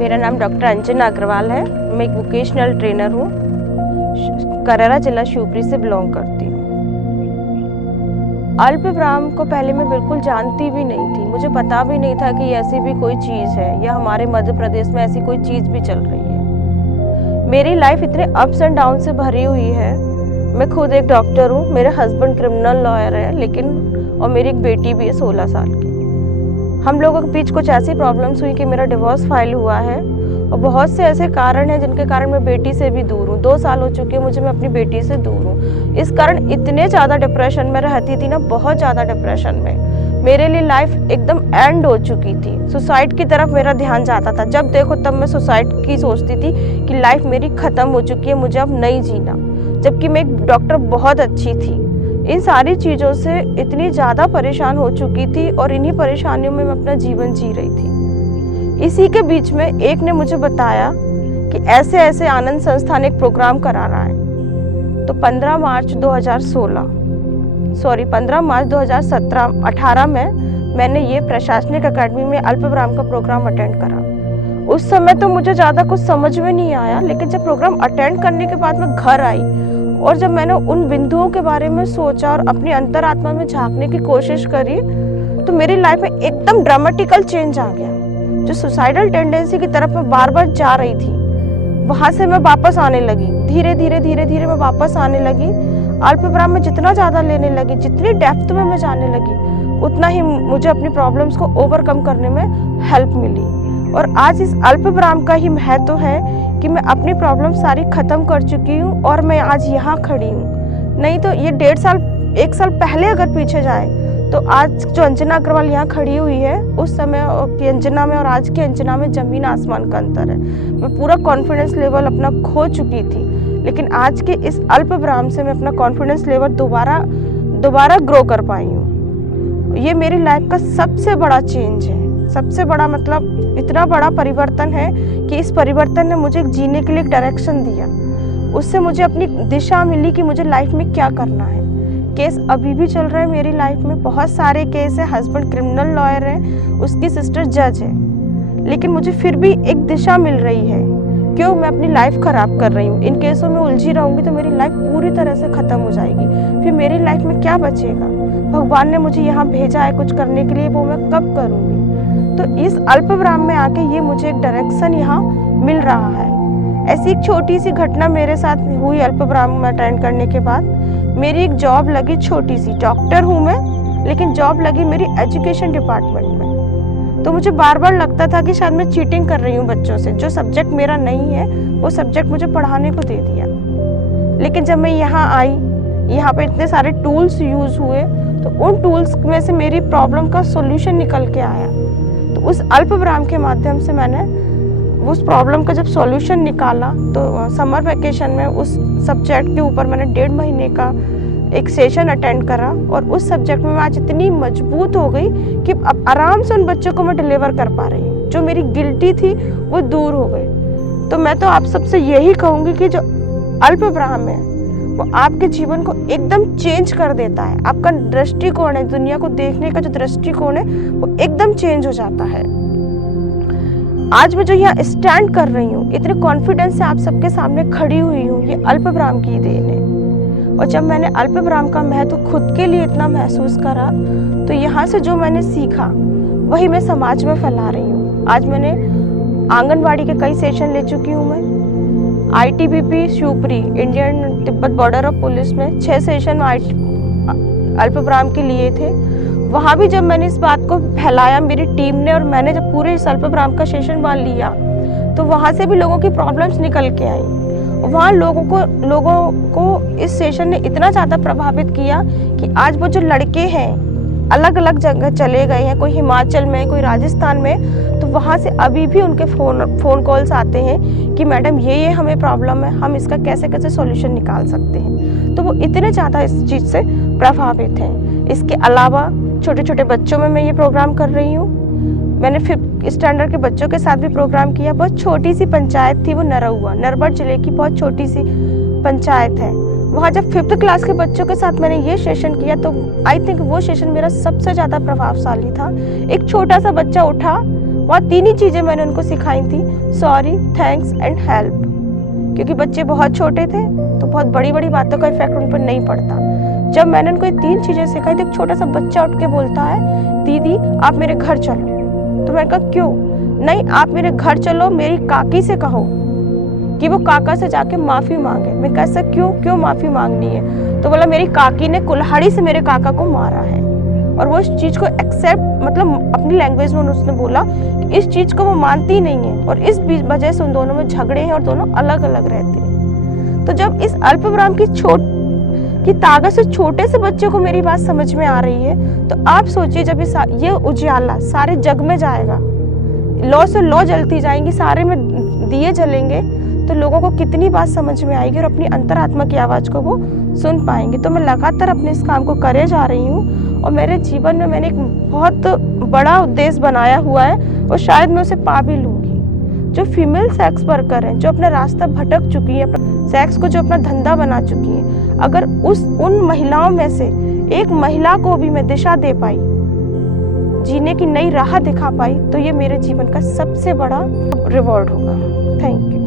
मेरा नाम डॉक्टर अंजना अग्रवाल है। मैं एक वोकेशनल ट्रेनर हूँ। करेरा जिला शिवपुरी से बिलोंग करती हूँ। अल्पविराम को पहले मैं बिल्कुल जानती भी नहीं थी। मुझे पता भी नहीं था कि ऐसी भी कोई चीज़ है या हमारे मध्य प्रदेश में ऐसी कोई चीज़ भी चल रही है। मेरी लाइफ इतने अप्स एंड डाउन से भरी हुई है। मैं खुद एक डॉक्टर हूँ, मेरे हस्बैंड क्रिमिनल लॉयर है, और मेरी एक बेटी भी है 16 साल की। हम लोगों के बीच कुछ ऐसी प्रॉब्लम्स हुई कि मेरा डिवोर्स फाइल हुआ है और बहुत से ऐसे कारण हैं जिनके कारण मैं बेटी से भी दूर हूँ। 2 साल हो चुके हैं मुझे, मैं अपनी बेटी से दूर हूँ। इस कारण इतने ज़्यादा डिप्रेशन में रहती थी ना, बहुत ज़्यादा डिप्रेशन में। मेरे लिए लाइफ एकदम एंड हो चुकी थी। सुसाइड की तरफ मेरा ध्यान जाता था। जब देखो तब मैं सुसाइड की सोचती थी कि लाइफ मेरी ख़त्म हो चुकी है, मुझे अब नहीं जीना। जबकि मैं एक डॉक्टर बहुत अच्छी थी। इन सारी चीज़ों से इतनी ज़्यादा परेशान हो चुकी थी और इन्हीं परेशानियों में मैं अपना जीवन जी रही थी। इसी के बीच में एक ने मुझे बताया कि ऐसे ऐसे आनंद संस्थान एक प्रोग्राम करा रहा है। तो 15 मार्च 2018 में मैंने ये प्रशासनिक अकेडमी में अल्पविराम का प्रोग्राम अटेंड करा। उस समय तो मुझे ज़्यादा कुछ समझ में नहीं आया, लेकिन जब प्रोग्राम अटेंड करने के बाद मैं घर आई और जब मैंने उन बिंदुओं के बारे में सोचा और अपनी अंतरात्मा में झांकने की कोशिश करी, तो मेरी लाइफ में एकदम ड्रामेटिकल चेंज आ गया। जो सुसाइडल टेंडेंसी की तरफ मैं बार बार जा रही थी, वहाँ से मैं वापस आने लगी। धीरे धीरे मैं वापस आने लगी। अल्पविराम में जितना ज़्यादा लेने लगी, जितनी डेप्थ में मैं जाने लगी, उतना ही मुझे अपनी प्रॉब्लम्स को ओवरकम करने में हेल्प मिली। और आज इस अल्पविराम का ही महत्व है कि मैं अपनी प्रॉब्लम सारी ख़त्म कर चुकी हूँ और मैं आज यहाँ खड़ी हूँ। नहीं तो ये 1 साल पहले अगर पीछे जाए तो आज जो अंजना अग्रवाल यहाँ खड़ी हुई है, उस समय की अंजना में और आज की अंजना में ज़मीन आसमान का अंतर है। मैं पूरा कॉन्फिडेंस लेवल अपना खो चुकी थी, लेकिन आज के इस अल्पविराम से मैं अपना कॉन्फिडेंस लेवल दोबारा ग्रो कर पाई हूँ। ये मेरी लाइफ का सबसे बड़ा चेंज है। सबसे बड़ा मतलब इतना बड़ा परिवर्तन है कि इस परिवर्तन ने मुझे जीने के लिए एक डायरेक्शन दिया। उससे मुझे अपनी दिशा मिली कि मुझे लाइफ में क्या करना है। केस अभी भी चल रहा है मेरी लाइफ में, बहुत सारे केस है। हस्बैंड क्रिमिनल लॉयर है, उसकी सिस्टर जज है, लेकिन मुझे फिर भी एक दिशा मिल रही है। क्यों मैं अपनी लाइफ ख़राब कर रही हूँ? इन केसों में उलझी रहूँगी तो मेरी लाइफ पूरी तरह से ख़त्म हो जाएगी। फिर मेरी लाइफ में क्या बचेगा? भगवान ने मुझे यहाँ भेजा है कुछ करने के लिए, वो मैं कब करूँगी? तो इस अल्पविराम में आके ये मुझे एक डायरेक्शन यहाँ मिल रहा है। ऐसी एक छोटी सी घटना मेरे साथ हुई अल्पविराम में अटेंड करने के बाद। मेरी एक जॉब लगी, छोटी सी, डॉक्टर हूँ मैं, लेकिन जॉब लगी मेरी एजुकेशन डिपार्टमेंट में। तो मुझे बार बार लगता था कि शायद मैं चीटिंग कर रही हूँ बच्चों से। जो सब्जेक्ट मेरा नहीं है वो सब्जेक्ट मुझे पढ़ाने को दे दिया। लेकिन जब मैं यहाँ आई, यहाँ पे इतने सारे टूल्स यूज़ हुए, तो उन टूल्स में से मेरी प्रॉब्लम का सोल्यूशन निकल के आया। तो उस अल्पविराम के माध्यम से मैंने उस प्रॉब्लम का जब सॉल्यूशन निकाला, तो समर वैकेशन में उस सब्जेक्ट के ऊपर मैंने 1.5 महीने का एक सेशन अटेंड करा और उस सब्जेक्ट में मैं आज इतनी मजबूत हो गई कि अब आराम से उन बच्चों को मैं डिलीवर कर पा रही हूँ। जो मेरी गिल्टी थी वो दूर हो गई। तो मैं तो आप सबसे यही कहूँगी कि जो अल्पविराम है वो आपके जीवन को एकदम चेंज कर देता है। आपका दृष्टिकोण है, दुनिया को देखने का जो दृष्टिकोण है वो एकदम चेंज हो जाता है। आज मैं जो यहाँ स्टैंड कर रही हूँ, इतने कॉन्फिडेंस से आप सबके सामने खड़ी हुई हूँ, ये अल्पविराम की देन है। और जब मैंने अल्पविराम का महत्व खुद के लिए इतना महसूस करा, तो यहाँ से जो मैंने सीखा वही मैं समाज में फैला रही हूँ। आज मैंने आंगनवाड़ी के कई सेशन ले चुकी हूँ। मैं ITBP Shivpuri, Indian Tibet border of police में 6 सेशन अल्पविराम के लिए थे। वहाँ भी जब मैंने इस बात को फैलाया मेरी टीम ने, और मैंने जब पूरे इस अल्पविराम का सेशन वहाँ लिया, तो वहाँ से भी लोगों की प्रॉब्लम्स निकल के आई। वहाँ लोगों को इस सेशन ने इतना ज़्यादा प्रभावित किया कि आज वो जो लड़के हैं अलग अलग जगह चले गए हैं, कोई हिमाचल में, कोई राजस्थान में, तो वहाँ से अभी भी उनके फ़ोन कॉल्स आते हैं कि मैडम ये हमें प्रॉब्लम है, हम इसका कैसे सॉल्यूशन निकाल सकते हैं। तो वो इतने ज़्यादा इस चीज़ से प्रभावित हैं। इसके अलावा छोटे छोटे बच्चों में मैं ये प्रोग्राम कर रही हूँ। मैंने 5th स्टैंडर्ड के बच्चों के साथ भी प्रोग्राम किया। बहुत छोटी सी पंचायत थी वो, नरहुआ, नरबट जिले की बहुत छोटी सी पंचायत है। वहाँ जब 5th क्लास के बच्चों के साथ मैंने ये सेशन किया, तो आई थिंक वो सेशन मेरा सबसे ज़्यादा प्रभावशाली था। एक छोटा सा बच्चा उठा, वहाँ 3 ही चीज़ें मैंने उनको सिखाई थी, सॉरी, थैंक्स एंड हेल्प। क्योंकि बच्चे बहुत छोटे थे तो बहुत बड़ी बड़ी बातों का इफेक्ट उन पर नहीं पड़ता। जब मैंने उनको ये 3 चीज़ें सिखाई तो एक छोटा सा बच्चा उठ के बोलता है, दीदी आप मेरे घर चलो। तो मैंने कहा क्यों? नहीं, आप मेरे घर चलो, मेरी काकी से कहो कि वो काका से जाके माफ़ी मांगे। मैं कैसा क्यों माफ़ी मांगनी है? तो बोला मेरी काकी ने कुल्हाड़ी से मेरे काका को मारा है। और वो इस चीज़ को एक्सेप्ट, मतलब अपनी लैंग्वेज में उसने बोला कि इस चीज़ को वो मानती ही नहीं है, और इस वजह से उन दोनों में झगड़े हैं और दोनों अलग अलग रहते हैं। तो जब इस अल्पविराम की ताकत से छोटे से बच्चे को मेरी बात समझ में आ रही है, तो आप सोचिए जब ये उजियाला सारे जग में जाएगा, लौ से लौ जलती जाएंगी, सारे में दिए जलेंगे, तो लोगों को कितनी बात समझ में आएगी और अपनी अंतरात्मा की आवाज़ को वो सुन पाएंगे। तो मैं लगातार अपने इस काम को करे जा रही हूँ, और मेरे जीवन में मैंने एक बहुत बड़ा उद्देश्य बनाया हुआ है, और शायद मैं उसे पा भी लूँगी। जो फीमेल सेक्स वर्कर हैं, जो अपना रास्ता भटक चुकी हैं, सेक्स को जो अपना धंधा बना चुकी हैं, अगर उन महिलाओं में से एक महिला को भी मैं दिशा दे पाई, जीने की नई राह दिखा पाई, तो ये मेरे जीवन का सबसे बड़ा रिवॉर्ड होगा। Thank you.